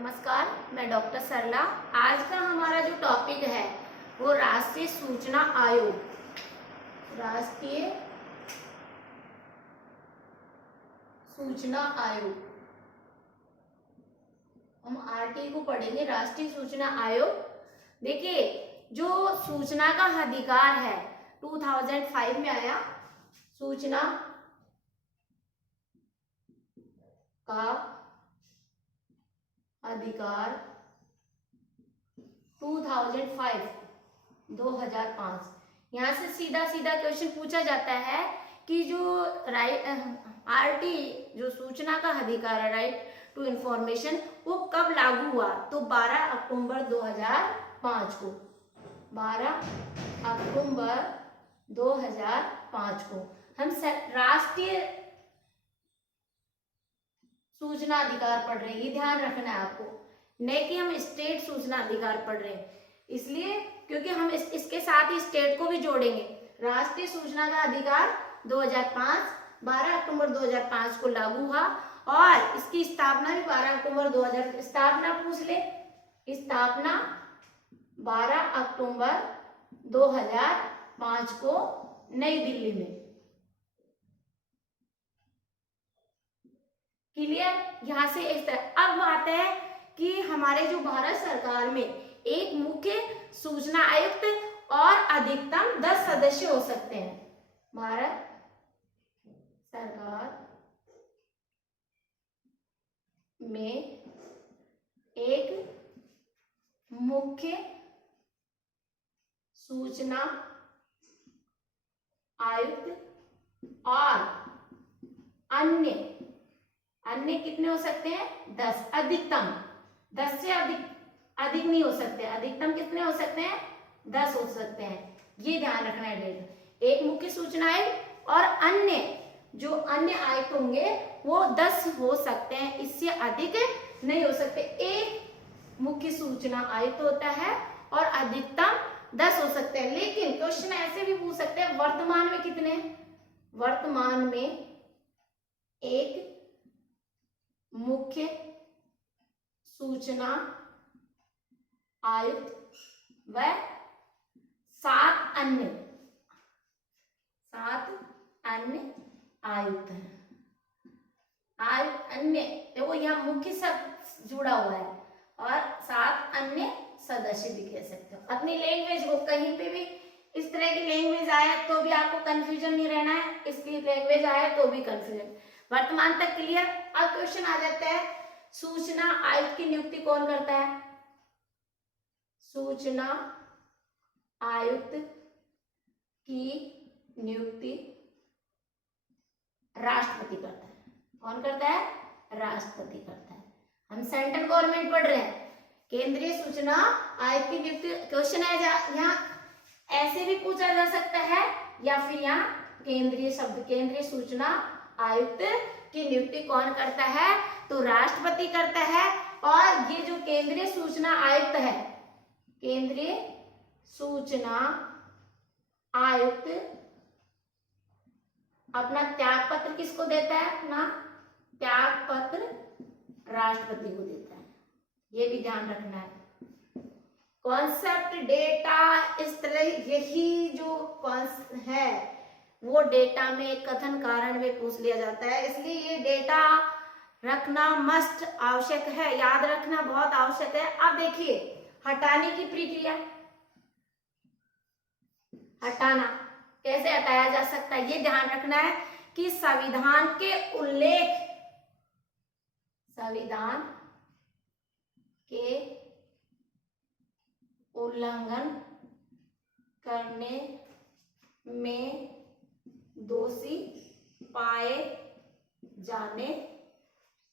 नमस्कार, मैं डॉक्टर सरला। आज का हमारा जो टॉपिक है वो राष्ट्रीय सूचना आयोग, राष्ट्रीय सूचना आयोग। हम आरटी को पढ़ेंगे, राष्ट्रीय सूचना आयोग। देखिए, जो सूचना का अधिकार है 2005 में आया, सूचना का अधिकार 2005। यहाँ से सीधा सीधा क्वेश्चन पूछा जाता है कि जो आरटी जो सूचना का अधिकार है, राइट टू इंफॉर्मेशन, वो कब लागू हुआ? तो 12 अक्टूबर 2005 को। 12 अक्टूबर 2005 को हम राष्ट्रीय सूचना अधिकार पढ़ रहे हैं, ये ध्यान रखना है आपको, नहीं कि हम स्टेट सूचना अधिकार पढ़ रहे हैं। इसलिए क्योंकि हम इसके साथ ही स्टेट को भी जोड़ेंगे। राष्ट्रीय सूचना का अधिकार 2005, 12 अक्टूबर 2005 को लागू हुआ और इसकी स्थापना भी 12 अक्टूबर 2000। स्थापना पूछ ले, स्थापना 12 अक्टूबर 2005 को नई दिल्ली में। क्लियर? यहाँ से इस तरह अब आता है कि हमारे जो भारत सरकार में एक मुख्य सूचना आयुक्त और अधिकतम 10 सदस्य हो सकते हैं। भारत सरकार में एक मुख्य सूचना आयुक्त और अन्य कितने हो सकते हैं? 10। अधिकतम 10 से अधिक नहीं हो सकते। अधिकतम कितने हो सकते हैं? 10 हो सकते हैं। ये ध्यान रखना है डेट। एक मुख्य सूचना आयुक्त और अन्य आयुक्त होंगे वो 10 हो सकते हैं, इससे अधिक नहीं हो सकते। एक मुख्य सूचना आयुक्त होता है और अधिकतम 10 हो सकते हैं। लेकिन क्वेश्चन ऐसे भी पूछ सकते हैं, वर्तमान में कितने? वर्तमान में एक मुख्य सूचना आयुक्त व 7 अन्य आयुक्त हैं। अन्य देखो, यहाँ मुख्य शब्द जुड़ा हुआ है और 7 अन्य सदस्य भी कह सकते हो। अपनी लैंग्वेज को कहीं पे भी इस तरह की लैंग्वेज आया तो भी आपको कंफ्यूजन नहीं रहना है, इसकी लैंग्वेज आया तो भी कंफ्यूजन। वर्तमान तक क्लियर? अब क्वेश्चन आ जाता है, सूचना आयुक्त की नियुक्ति कौन करता है? सूचना आयुक्त की नियुक्ति राष्ट्रपति करता है। कौन करता है? राष्ट्रपति करता है। हम सेंट्रल गवर्नमेंट पढ़ रहे हैं। केंद्रीय सूचना आयुक्त की नियुक्ति, क्वेश्चन है यहाँ ऐसे भी पूछा जा सकता है या फिर यहाँ केंद्रीय सूचना आयुक्त की नियुक्ति कौन करता है? तो राष्ट्रपति करता है। और ये जो केंद्रीय सूचना आयुक्त है, केंद्रीय सूचना आयुक्त अपना त्याग पत्र किसको देता है? अपना त्याग पत्र राष्ट्रपति को देता है। ये भी ध्यान रखना है। कॉन्सेप्ट, डेटा, इस तरह यही जो कॉन्सेप्ट है वो डेटा में कथन कारण में पूछ लिया जाता है, इसलिए ये डेटा रखना मस्ट आवश्यक है, याद रखना बहुत आवश्यक है। अब देखिए, हटाने की प्रक्रिया, हटाना कैसे हटाया जा सकता है, ये ध्यान रखना है कि संविधान के उल्लंघन करने में दोषी पाए जाने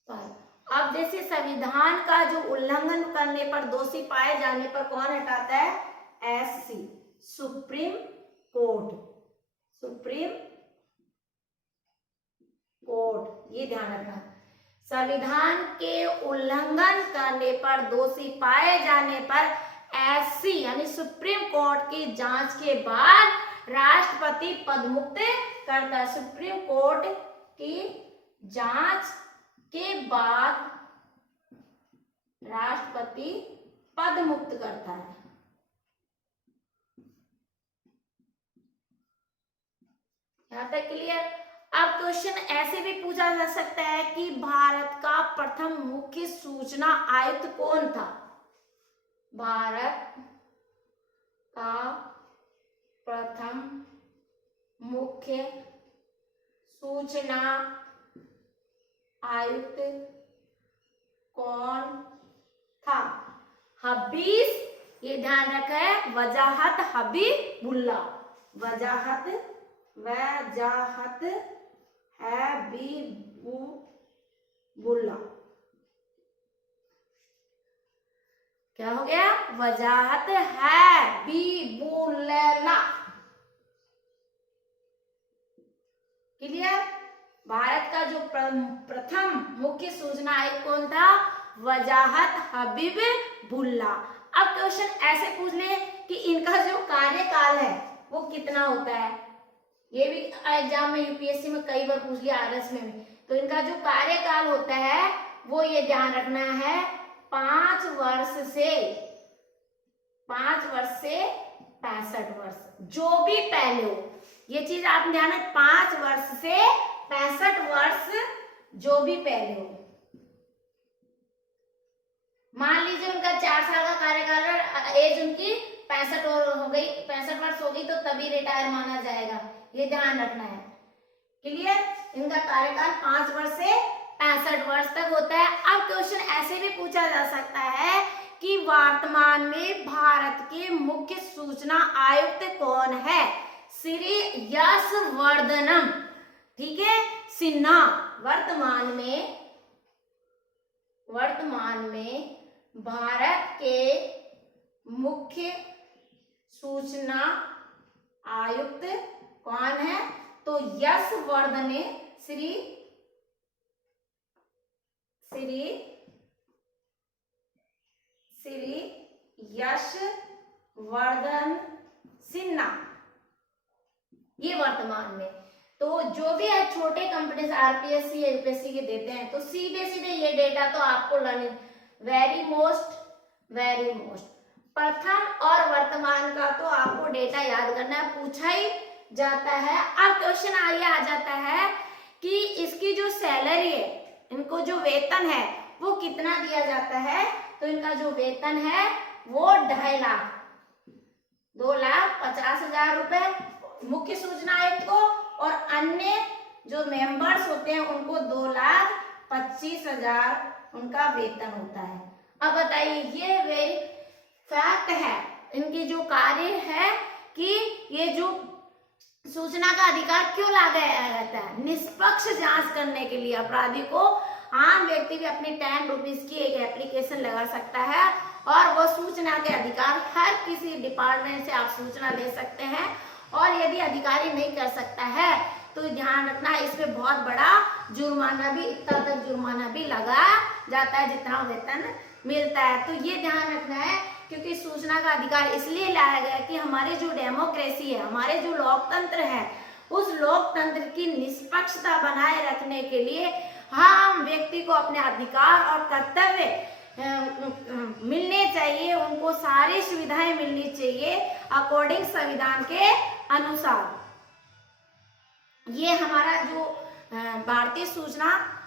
पर। अब जैसे संविधान का जो उल्लंघन करने पर दोषी पाए जाने पर कौन हटाता है? SC, supreme court. ये ध्यान रखना, संविधान के उल्लंघन करने पर दोषी पाए जाने पर एससी यानी सुप्रीम कोर्ट की जांच के बाद राष्ट्रपति पद मुक्त करता है। सुप्रीम कोर्ट की जांच के बाद राष्ट्रपति पद मुक्त करता है। यहाँ तक क्लियर। अब क्वेश्चन ऐसे भी पूछा जा सकता है कि भारत का प्रथम मुख्य सूचना आयुक्त कौन था? भारत का प्रथम मुख्य सूचना आयुक्त कौन था? हबीब, ये ध्यान रखा है, वजाहत हबीबुल्लाह, वजाहत हबीबुल्लाह। क्या हो गया? वजाहत हबीबुल्लाह। क्लियर? भारत का जो प्रथम मुख्य सूचना आयुक्त कौन था? वजाहत हबीबुल्लाह। अब क्वेश्चन ऐसे पूछ ले कि इनका जो कार्यकाल है वो कितना होता है? ये भी एग्जाम में यूपीएससी में कई बार पूछ लिया, आरएस में भी। तो इनका जो कार्यकाल होता है वो ये ध्यान रखना है 5 वर्ष से 65 वर्ष, जो भी पहले हो। ये चीज आप ध्यान रखें, 5 वर्ष से 65 वर्ष जो भी पहले हो। मान लीजिए उनका 4 साल का कार्यकाल है, एज उनकी 65 हो गई, 65 वर्ष हो गई, तो तभी रिटायर माना जाएगा। ये ध्यान रखना है। क्लियर? इनका कार्यकाल 5 वर्ष से 65 वर्ष तक होता है। अब क्वेश्चन ऐसे भी पूछा जा सकता है कि वर्तमान में भारत के मुख्य सूचना आयुक्त कौन है? श्री यशवर्धनम, ठीक है, सिन्हा वर्तमान में भारत के मुख्य सूचना आयुक्त कौन है? तो यशवर्धन, श्री यशवर्धन सिन्हा, ये वर्तमान में। तो जो भी है छोटे कंपनीज आरपीएससी या यूपीएससी के देते हैं, तो सीधे सीधे ये डेटा तो आपको लर्निंग वेरी मोस्ट प्रथम और वर्तमान का तो आपको डेटा याद करना है, पूछा ही जाता है। अब क्वेश्चन आगे आ जाता है कि इसकी जो सैलरी है, इनको जो वेतन है वो कितना दिया जाता है? तो इनका जो वेतन है वो 2.5 लाख 2,50,000 रुपए मुख्य सूचना आयुक्त को, और अन्य जो मेंबर्स होते हैं उनको 2,25,000 उनका वेतन होता है। अब बताइए, ये वेरी फैक्ट है, इनकी जो कार्य है कि ये जो सूचना का अधिकार क्यों लगाया जाता है? निष्पक्ष जांच करने के लिए अपराधी को आम व्यक्ति भी अपनी 10 रुपीज की एक एप्लीकेशन लगा सकता है, और वो सूचना के अधिकार हर किसी डिपार्टमेंट से आप सूचना ले सकते हैं। और यदि अधिकारी नहीं कर सकता है तो ध्यान रखना, इस पे बहुत बड़ा जुर्माना भी, इतना तक जुर्माना भी लगा जाता है जितना वेतन मिलता है। तो ये ध्यान रखना है, क्योंकि सूचना का अधिकार इसलिए लाया गया कि हमारी जो डेमोक्रेसी है, हमारे जो लोकतंत्र है, उस लोकतंत्र की निष्पक्षता बनाए रखने के लिए हम व्यक्ति को अपने अधिकार और कर्तव्य मिलने चाहिए, उनको सारी सुविधाएं मिलनी चाहिए अकॉर्डिंग संविधान के अनुसार। ये हमारा जो भारतीय सूचना